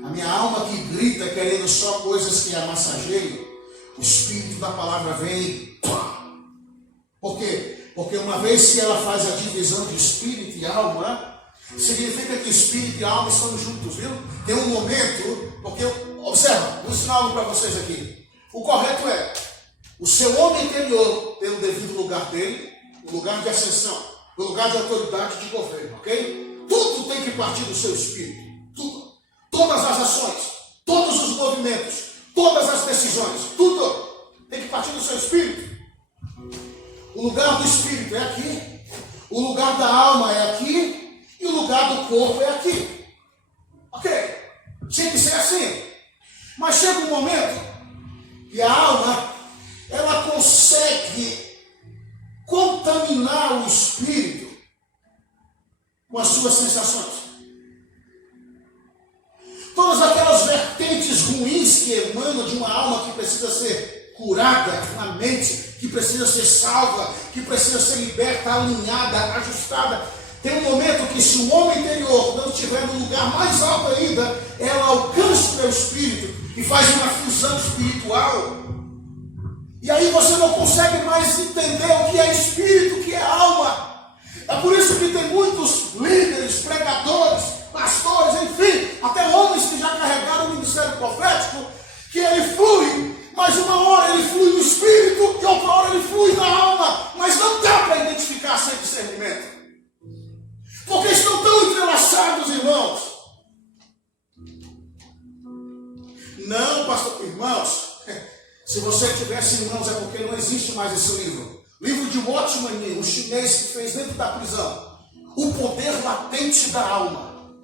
A minha alma que grita querendo só coisas que a massageiam, o espírito da palavra vem. Por quê? Porque uma vez que ela faz a divisão de espírito e alma, significa que espírito e alma estão juntos, viu? Tem um momento, porque, observa, vou ensinar algo para vocês aqui. O correto é, o seu homem interior tem o devido lugar dele, o lugar de ascensão, o lugar de autoridade de governo, ok? Tudo tem que partir do seu espírito, tudo. Todas as ações, todos os movimentos, todas as decisões, tudo tem que partir do seu espírito. O lugar do espírito é aqui, o lugar da alma é aqui e o lugar do corpo é aqui. Ok? Tinha que ser assim. Mas chega um momento que a alma, ela consegue contaminar o espírito com as suas sensações. Todas aquelas vertentes ruins que emanam de uma alma que precisa ser curada, uma mente que precisa ser salva, que precisa ser liberta, alinhada, ajustada. Tem um momento que, se o homem interior não estiver no lugar mais alto ainda, ela alcança o teu espírito e faz uma fusão espiritual. E aí você não consegue mais entender o que é espírito, o que é alma. É por isso que tem muitos líderes, pregadores, pastores, enfim, até homens que já carregaram o ministério profético, que ele flui, mas uma hora ele flui no espírito e outra hora ele flui na alma, mas não dá para identificar sem discernimento. Porque estão tão entrelaçados, irmãos. Não, pastor, irmãos, se você tivesse irmãos é porque não existe mais esse livro. Livro de Watchman Nee, um chinês que fez dentro da prisão. O poder latente da alma.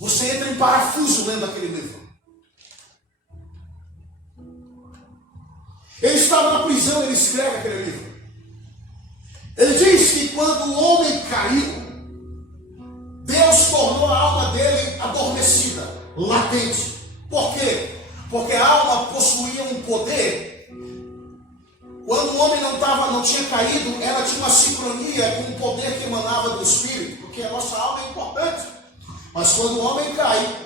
Você entra em parafuso lendo aquele livro. Ele estava na prisão, ele escreve aquele livro. Ele diz que quando o homem caiu, Deus tornou a alma dele adormecida, latente. Por quê? Porque a alma possuía um poder. Quando o homem não tinha caído, ela tinha uma sincronia com o poder que emanava do Espírito, porque a nossa alma é importante. Mas quando o homem cai,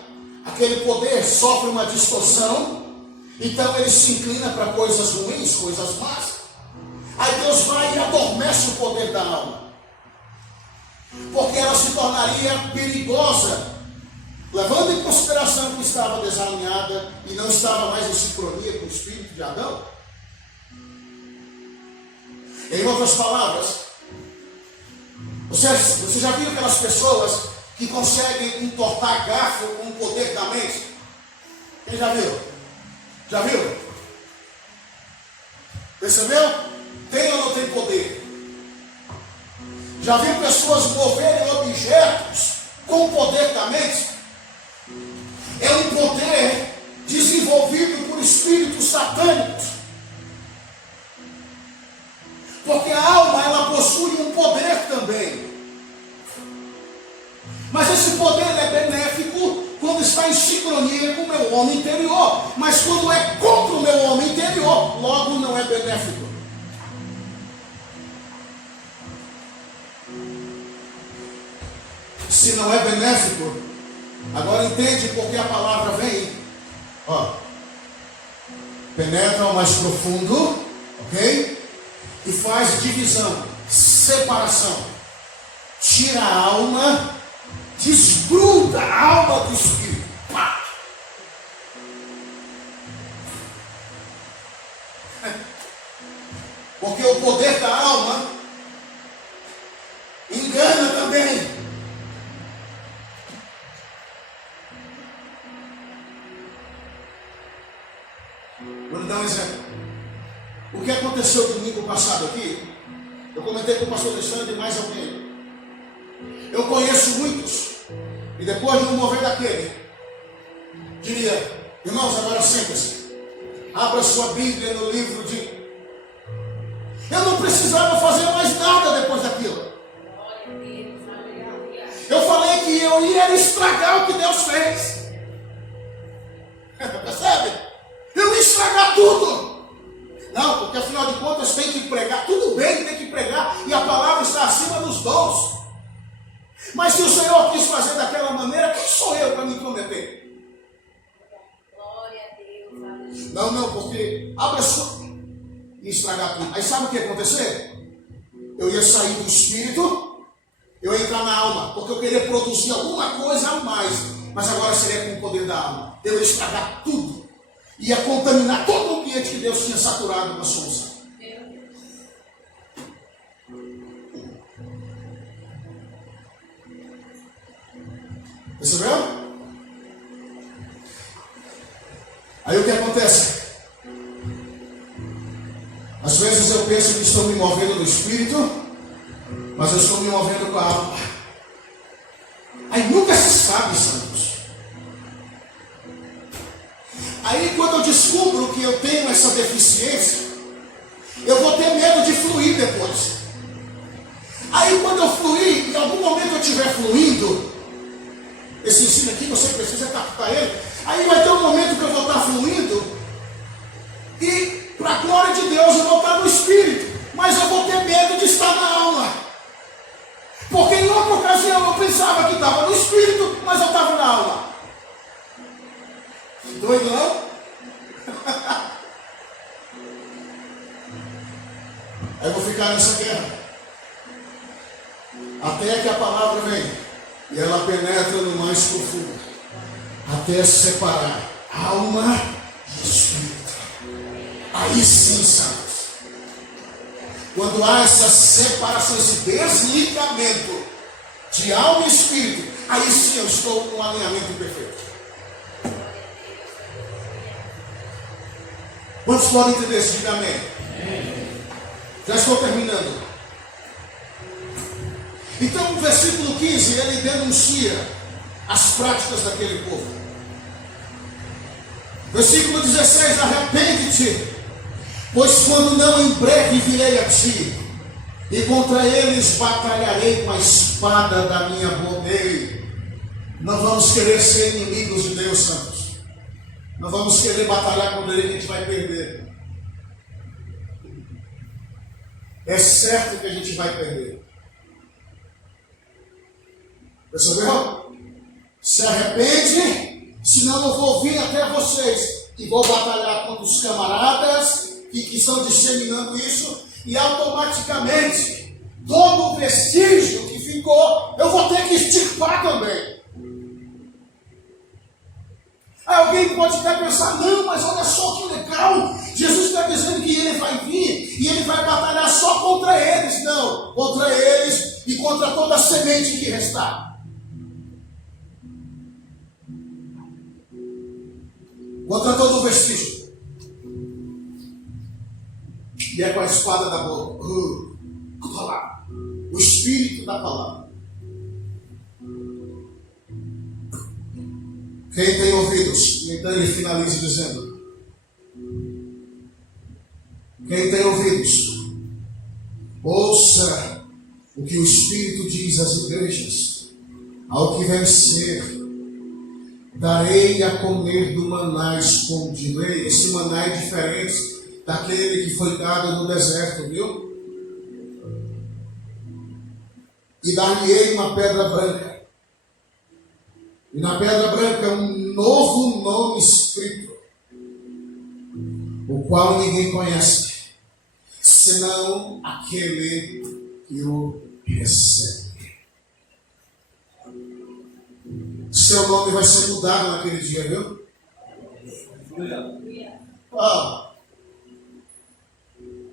aquele poder sofre uma distorção, então ele se inclina para coisas ruins, coisas más. Aí Deus vai e adormece o poder da alma, porque ela se tornaria perigosa, levando em consideração que estava desalinhada e não estava mais em sincronia com o espírito de Adão. Em outras palavras, você já viu aquelas pessoas que conseguem entortar garfo com o poder da mente? Quem já viu? Já viu? Percebeu? Tem ou não tem poder? Já viu pessoas moverem objetos com o poder da mente? É um poder desenvolvido por espíritos satânicos. Porque a alma, ela possui um poder também. Mas esse poder é benéfico quando está em sincronia com o meu homem interior. Mas quando é contra o meu homem interior, logo não é benéfico. Se não é benéfico, agora entende porque a palavra vem. Ó, penetra ao mais profundo, ok? E faz divisão, separação. Tira a alma, desgruda a alma do espírito. Pá! Porque o poder da alma engana também. Vou lhe dar um exemplo. O que aconteceu domingo passado aqui, eu comentei com o pastor Alexandre e mais alguém. Eu conheço muitos, e depois de um mover daquele, diria: irmãos, agora senta-se, abra sua Bíblia no livro de... Eu não precisava fazer mais nada depois daquilo. Eu falei que eu ia estragar o que Deus fez. Percebe? Eu ia estragar tudo. Não, porque afinal de contas tem que pregar. Tudo bem, tem que pregar. E a palavra está acima dos dons. Mas se o Senhor quis fazer daquela maneira, quem sou eu para me intrometer? Glória a Deus. Não, porque abre a sua... e estragar tudo. Aí sabe o que ia acontecer? eu ia sair do espírito, eu ia entrar na alma, porque eu queria produzir alguma coisa a mais, mas agora seria com o poder da alma. Eu ia estragar tudo, ia contaminar todo o ambiente que Deus tinha saturado na solução. Percebeu? Aí o que acontece? Às vezes eu penso que estou me movendo no espírito, mas eu estou me movendo com a alma. Aí nunca se sabe, santos. Aí quando eu descubro que eu tenho essa deficiência, eu vou ter medo de fluir depois. Aí quando eu fluir, em algum momento eu estiver fluindo, esse ensino aqui você precisa captar ele. Aí vai ter um momento que eu vou estar fluindo e para a glória de Deus eu vou estar no espírito, mas eu vou ter medo de estar na alma. Porque em outra ocasião eu pensava que estava no espírito, mas eu estava na alma. Doido não? Aí eu vou ficar nessa guerra até que a palavra vem e ela penetra no mais profundo, até separar alma e espírito. Aí sim, santos, quando há essa separação, esse desligamento de alma e espírito, aí sim eu estou num alinhamento perfeito. Quantos podem entender isso? Diga amém. Já estou terminando. Então o versículo 15, ele denuncia as práticas daquele povo. Versículo 16, arrepende-te, pois quando não embregue virei a ti, e contra eles batalharei com a espada da minha boca. Ei, não vamos querer ser inimigos de Deus, santos. Não vamos querer batalhar contra ele, que a gente vai perder. É certo que a gente vai perder. Percebeu? Se arrepende, senão eu vou vir até vocês e vou batalhar contra os camaradas que estão disseminando isso, e automaticamente todo o vestígio que ficou eu vou ter que extirpar também. Aí alguém pode até pensar, não, mas olha só que legal, Jesus está dizendo que ele vai vir e ele vai batalhar só contra eles. Não, contra eles e contra toda a semente que restar. Contra todo o vestígio. E é com a espada da boca. A palavra. O espírito da palavra. Quem tem ouvidos? Então ele finaliza dizendo: quem tem ouvidos, ouça o que o Espírito diz às igrejas. Ao que vencer, darei a comer do maná escondido. Esse maná é diferente daquele que foi dado no deserto, viu? E dar-lhe-ei uma pedra branca. E na pedra branca um novo nome escrito, o qual ninguém conhece, senão aquele que o recebe. Seu nome vai ser mudado naquele dia, viu?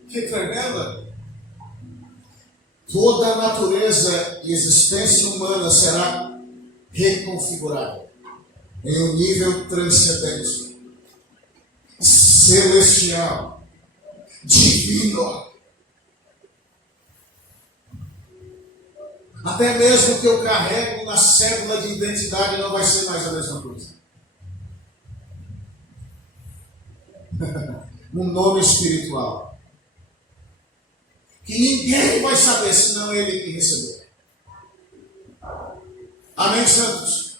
Que tremenda! Toda a natureza e existência humana será reconfigurada em um nível transcendente, celestial, divino. Até mesmo o que eu carrego na cédula de identidade não vai ser mais a mesma coisa. Um nome espiritual que ninguém vai saber senão ele que recebeu. Amém, santos?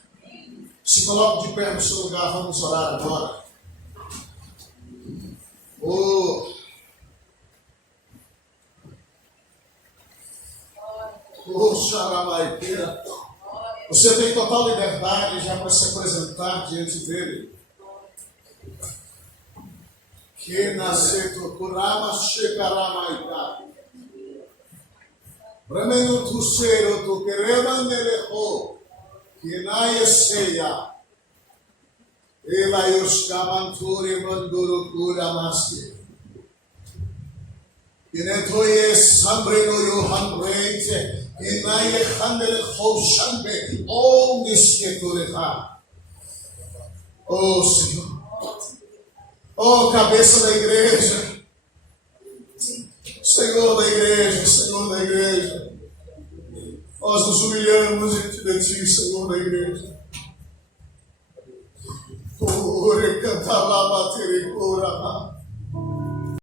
Se coloque de pé no seu lugar, vamos orar agora. Xaramaiteira. Você tem total liberdade já para se apresentar diante dele. Que nasceu Kurama Shekaramaita. Rameno Tusero, tu Keremaneleho, Kinaya Seya, Elayos Kamanturi Manduru Kuramaski. Inetoye Sambreno Yohan Reite, Inaye Handel Hoshambe, oh Nisketureha. Oh Senhor. Oh, cabeça da igreja. Senhor da igreja, Senhor da igreja. Nós nos humilhamos diante de Ti, Senhor da igreja. Ore cantar lá, bater e cura.